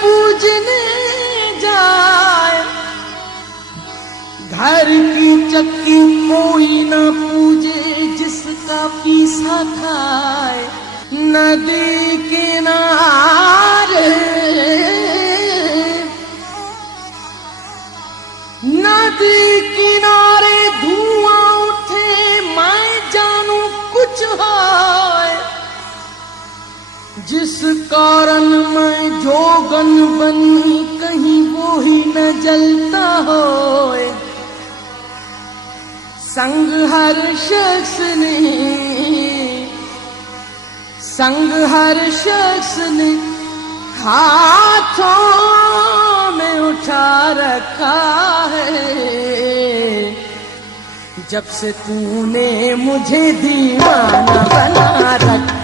पूजने जाए, घर की चक्की कोई न पूजे जिसका पीसा खाए। नदी किनारे, नदी किनारे धुआं उठे, मैं जानू कुछ है जिस कारण मैं जोगन बनी, कहीं वो ही न जलता होए। संग हर शख्स ने, संग हर शख्स ने हाथों में उठा रखा है। जब से तूने मुझे दीवाना बना रखा